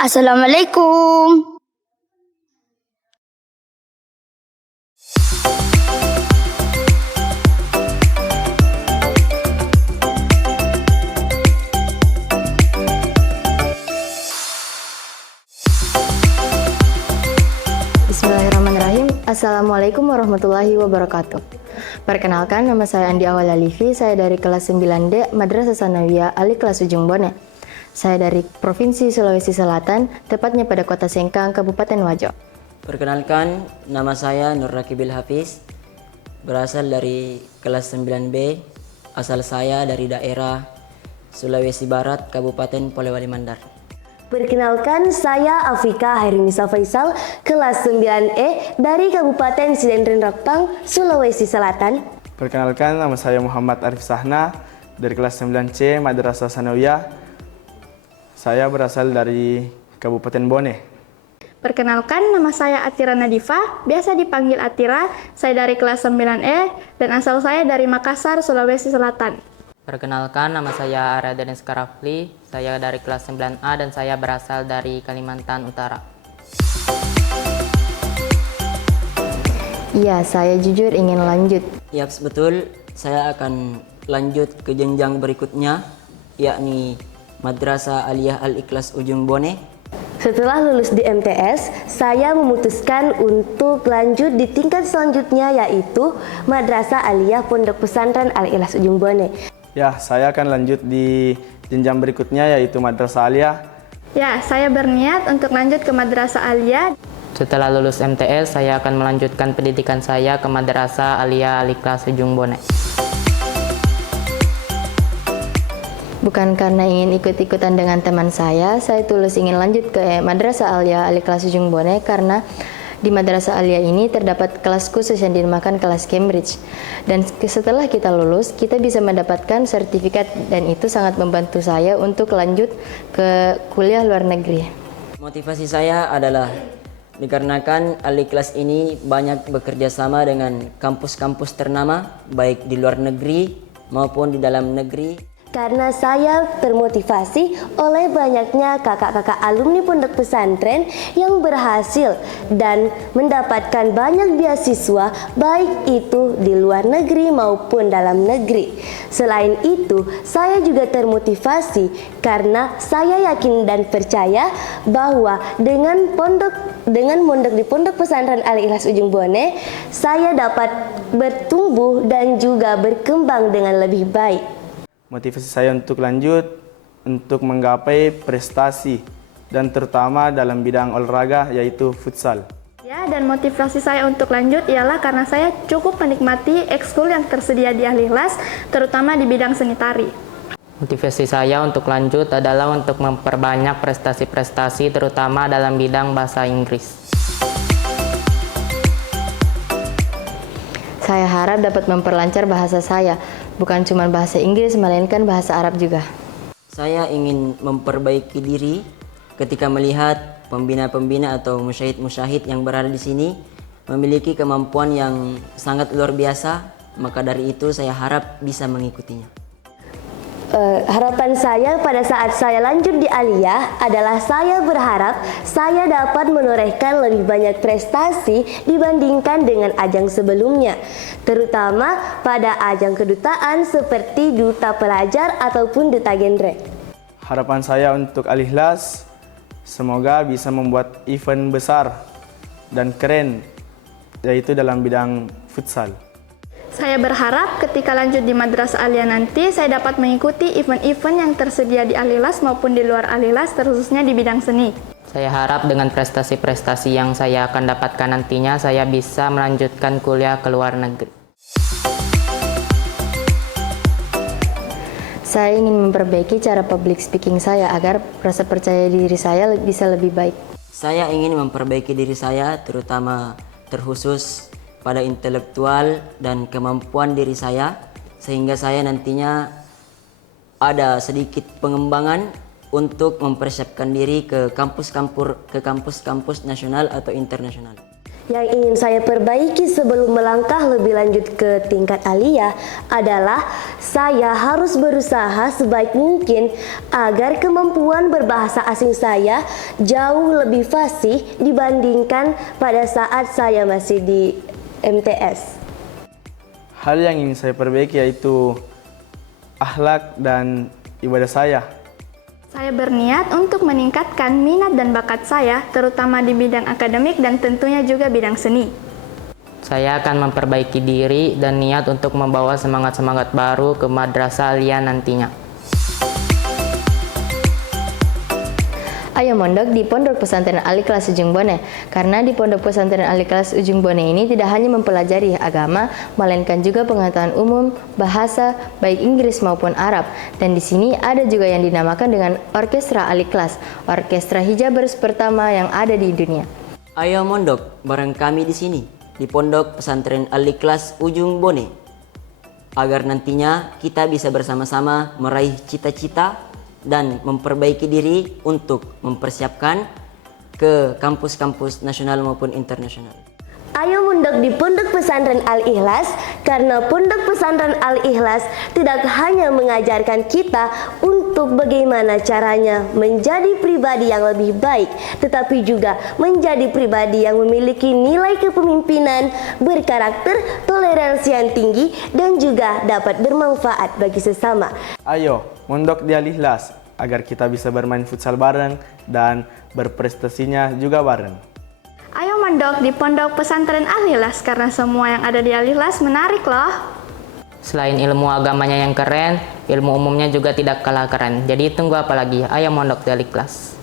Assalamualaikum. Bismillahirrahmanirrahim. Assalamualaikum warahmatullahi wabarakatuh. Perkenalkan, nama saya Andi Awal Alifi. Saya dari kelas 9D Madrasah Sanawiyah Ali kelas Ujung Bone. Saya dari Provinsi Sulawesi Selatan, tepatnya pada Kota Sengkang, Kabupaten Wajo. Perkenalkan, nama saya Nur Rakibil Hafiz, berasal dari kelas 9B, asal saya dari daerah Sulawesi Barat, Kabupaten Polewali Mandar. Perkenalkan, saya Afika Hairunisa Faisal, kelas 9E dari Kabupaten Sidendren Raptang, Sulawesi Selatan. Perkenalkan, nama saya Muhammad Arif Sahna dari kelas 9C Madrasah Sanawiyah. Saya berasal dari Kabupaten Bone. Perkenalkan, nama saya Atira Nadifa, biasa dipanggil Atira. Saya dari kelas 9E dan asal saya dari Makassar, Sulawesi Selatan. Perkenalkan, nama saya Arya Denis Karafli, saya dari kelas 9A dan saya berasal dari Kalimantan Utara. Iya, saya jujur ingin lanjut. Ya, betul, saya akan lanjut ke jenjang berikutnya, yakni Madrasah Aliyah Al-Ikhlas Ujung Bone. Setelah lulus di MTS, saya memutuskan untuk lanjut di tingkat selanjutnya, yaitu Madrasah Aliyah Pondok Pesantren Al-Ikhlas Ujung Bone. Ya, saya akan lanjut di jenjang berikutnya yaitu Madrasah Aliyah. Ya, saya berniat untuk lanjut ke Madrasah Aliyah. Setelah lulus MTS, saya akan melanjutkan pendidikan saya ke Madrasah Aliyah Al-Ikhlas Ujung Bone. Bukan karena ingin ikut-ikutan dengan teman saya tulus ingin lanjut ke Madrasah Aliyah Al-Ikhlas Ujung Bone karena di Madrasah Aliyah ini terdapat kelas khusus yang dinamakan kelas Cambridge. Dan setelah kita lulus, kita bisa mendapatkan sertifikat dan itu sangat membantu saya untuk lanjut ke kuliah luar negeri. Motivasi saya adalah dikarenakan Al-Ikhlas ini banyak bekerja sama dengan kampus-kampus ternama, baik di luar negeri maupun di dalam negeri. Karena saya termotivasi oleh banyaknya kakak-kakak alumni pondok pesantren yang berhasil dan mendapatkan banyak beasiswa baik itu di luar negeri maupun dalam negeri. Selain itu, saya juga termotivasi karena saya yakin dan percaya bahwa dengan mondok di Pondok Pesantren Al-Ikhlas Ujung Bone, saya dapat bertumbuh dan juga berkembang dengan lebih baik. Motivasi saya untuk lanjut, untuk menggapai prestasi dan terutama dalam bidang olahraga yaitu futsal. Ya, dan motivasi saya untuk lanjut ialah karena saya cukup menikmati ekskul yang tersedia di Al-Ikhlas, terutama di bidang seni tari. Motivasi saya untuk lanjut adalah untuk memperbanyak prestasi-prestasi terutama dalam bidang bahasa Inggris. Saya harap dapat memperlancar bahasa saya, bukan cuma bahasa Inggris, melainkan bahasa Arab juga. Saya ingin memperbaiki diri ketika melihat pembina-pembina atau musyahid-musyahid yang berada di sini memiliki kemampuan yang sangat luar biasa, maka dari itu saya harap bisa mengikutinya. Harapan saya pada saat saya lanjut di Aliyah adalah saya berharap saya dapat menorehkan lebih banyak prestasi dibandingkan dengan ajang sebelumnya, terutama pada ajang kedutaan seperti duta pelajar ataupun duta genre. Harapan saya untuk Al-Ikhlas, semoga bisa membuat event besar dan keren, yaitu dalam bidang futsal. Saya berharap ketika lanjut di Madrasah Aliyah nanti, saya dapat mengikuti event-event yang tersedia di Al-Ikhlas maupun di luar Al-Ikhlas, terkhususnya di bidang seni. Saya harap dengan prestasi-prestasi yang saya akan dapatkan nantinya, saya bisa melanjutkan kuliah ke luar negeri. Saya ingin memperbaiki cara public speaking saya agar rasa percaya diri saya bisa lebih baik. Saya ingin memperbaiki diri saya, terutama terkhusus pada intelektual dan kemampuan diri saya, sehingga saya nantinya ada sedikit pengembangan untuk mempersiapkan diri ke kampus-kampus nasional atau internasional. Yang ingin saya perbaiki sebelum melangkah lebih lanjut ke tingkat aliyah adalah saya harus berusaha sebaik mungkin agar kemampuan berbahasa asing saya jauh lebih fasih dibandingkan pada saat saya masih di MTS. Hal yang ingin saya perbaiki yaitu akhlak dan ibadah saya. Saya berniat untuk meningkatkan minat dan bakat saya, terutama di bidang akademik dan tentunya juga bidang seni. Saya akan memperbaiki diri dan niat untuk membawa semangat-semangat baru ke Madrasah Aliyah nantinya. Ayo mondok di Pondok Pesantren Al-Ikhlas Ujung Bone, karena di Pondok Pesantren Al-Ikhlas Ujung Bone ini tidak hanya mempelajari agama, melainkan juga pengetahuan umum, bahasa, baik Inggris maupun Arab. Dan di sini ada juga yang dinamakan dengan Orkestra Al-Ikhlas, orkestra hijabers pertama yang ada di dunia. Ayo mondok bareng kami di sini, di Pondok Pesantren Al-Ikhlas Ujung Bone, agar nantinya kita bisa bersama-sama meraih cita-cita dan memperbaiki diri untuk mempersiapkan ke kampus-kampus nasional maupun internasional. Ayo mondok di Pondok Pesantren Al-Ikhlas, karena Pondok Pesantren Al-Ikhlas tidak hanya mengajarkan kita untuk bagaimana caranya menjadi pribadi yang lebih baik, tetapi juga menjadi pribadi yang memiliki nilai kepemimpinan, berkarakter, toleransi yang tinggi, dan juga dapat bermanfaat bagi sesama. Ayo mondok di Al-Ikhlas agar kita bisa bermain futsal bareng dan berprestasinya juga bareng. Ayo mondok di Pondok Pesantren Al-Ikhlas, karena semua yang ada di Al-Ikhlas menarik loh. Selain ilmu agamanya yang keren, ilmu umumnya juga tidak kalah keren. Jadi tunggu apa lagi? Ayo mondok di Al-Ikhlas.